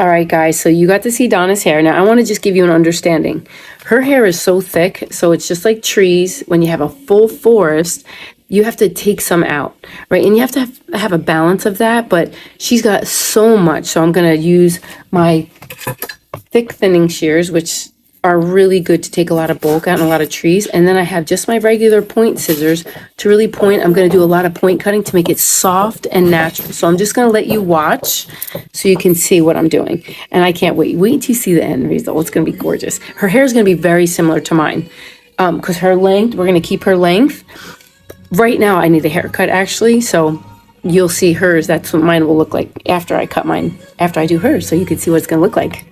All right, guys, so you got to see Donna's hair. Now, I want to just give you an understanding. Her hair is so thick, so it's just like trees. When you have a full forest, you have to take some out, right? And you have to have a balance of that, but she's got so much. So I'm going to use my thick thinning shears, which are really good to take a lot of bulk out and a lot of trees. And then I have just my regular point scissors to really point. I'm going to do a lot of point cutting to make it soft and natural. So I'm just going to let you watch so you can see what I'm doing. And I can't wait. Wait till you see the end result. It's going to be gorgeous. Her hair is going to be very similar to mine because her length, we're going to keep her length. Right now I need a haircut actually. So you'll see hers. That's what mine will look like after I cut mine, after I do hers. So you can see what it's going to look like.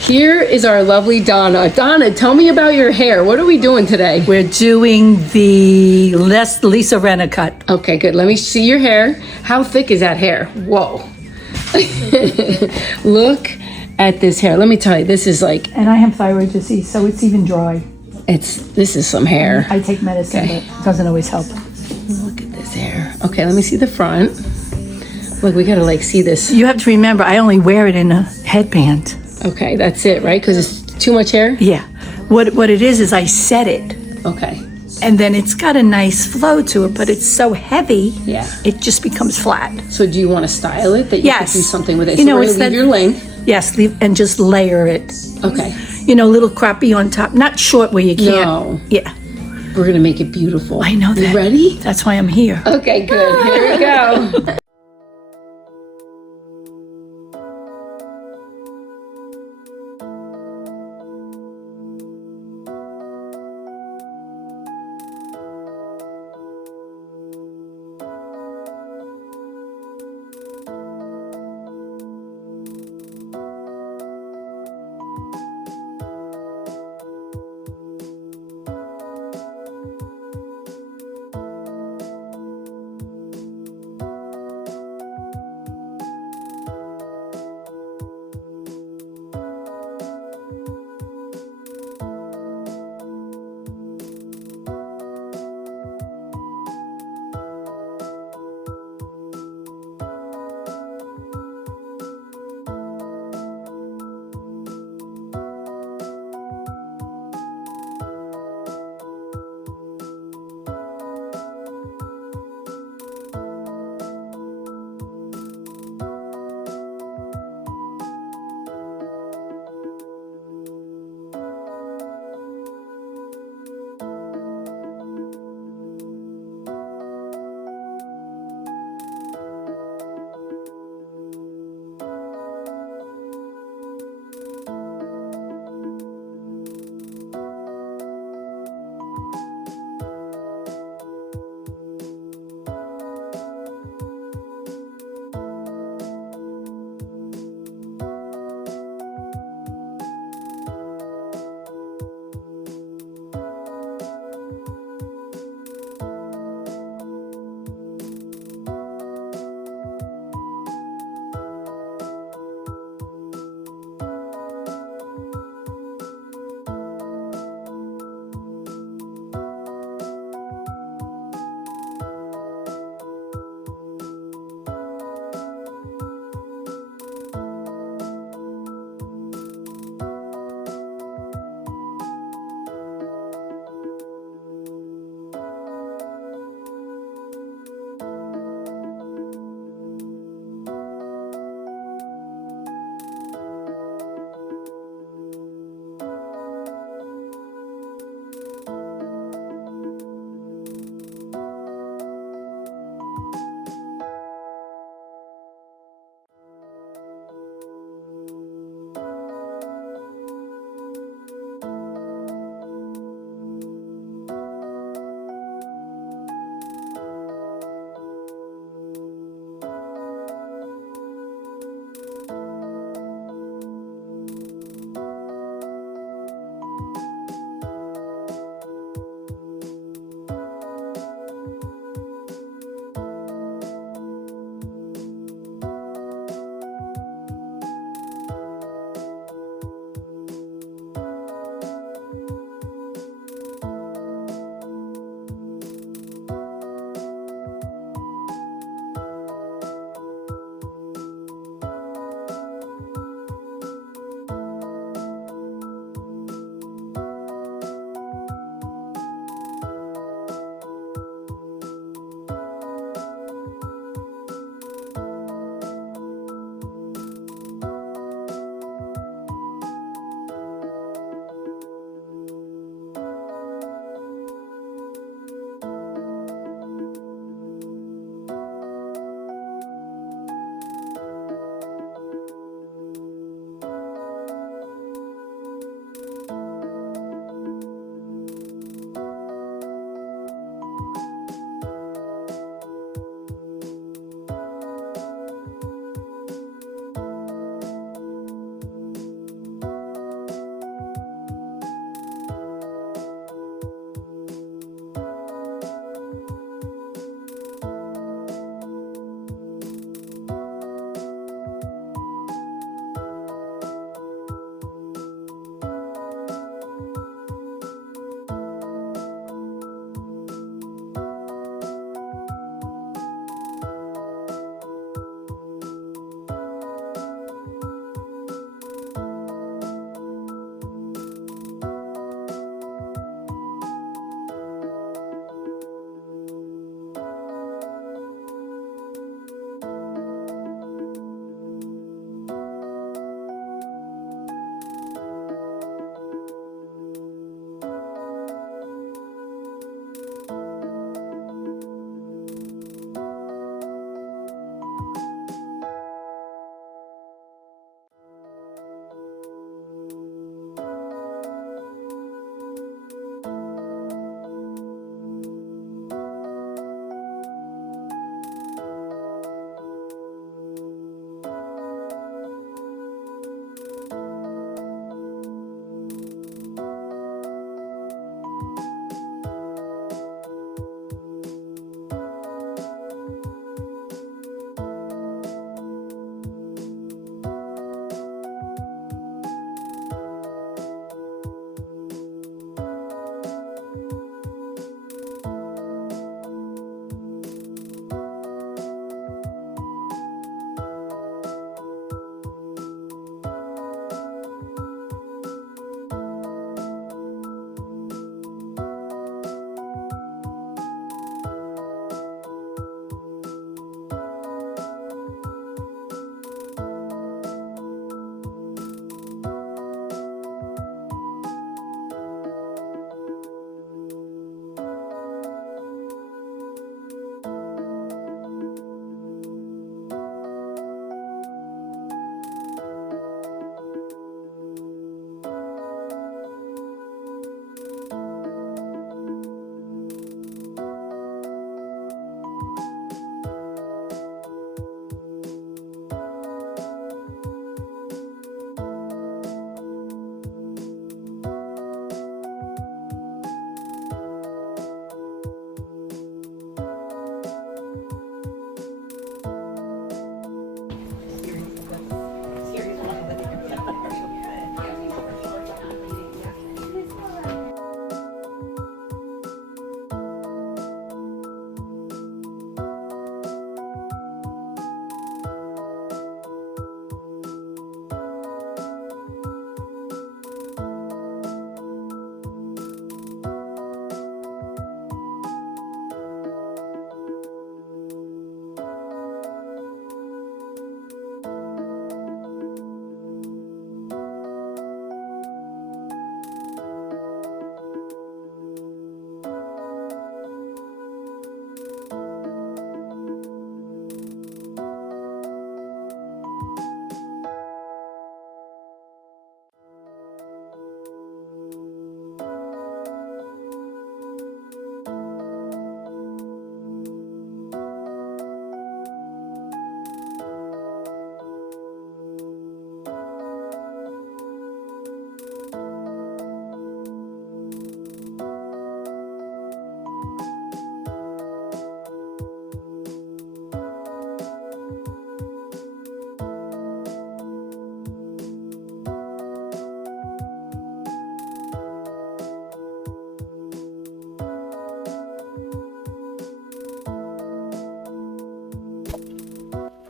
Here is our lovely Donna. Donna, tell me about your hair. What are we doing today? We're doing the Lisa Rinna cut. Okay, good. Let me see your hair. How thick is that hair? Whoa. Look at this hair. Let me tell you, this is like... And I have thyroid disease, so it's even dry. This is some hair. I take medicine, but it doesn't always help. Look at this hair. Okay, let me see the front. Look, we gotta like see this. You have to remember, I only wear it in a headband. Okay, that's it, right? Because it's too much hair? Yeah. What it is I set it. Okay. And then it's got a nice flow to it, but it's so heavy, yeah, it just becomes flat. So do you want to style it? That you yes. could do something with it? You so know, we're it's gonna leave your length. Yes, and just layer it. Okay. You know, little crappy on top. Not short where you can't. No. Yeah. We're going to make it beautiful. I know that. You ready? That's why I'm here. Okay, good. Here we go.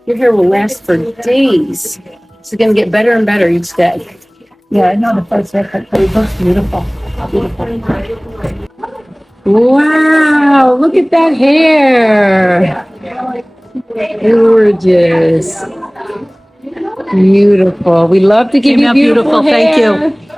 Your hair will last for days. It's going to get better and better each day. Yeah, I know the first haircut, but it looks beautiful. Wow, look at that hair. Gorgeous. Beautiful. We love to give Came you out beautiful beautiful. Thank hair. you.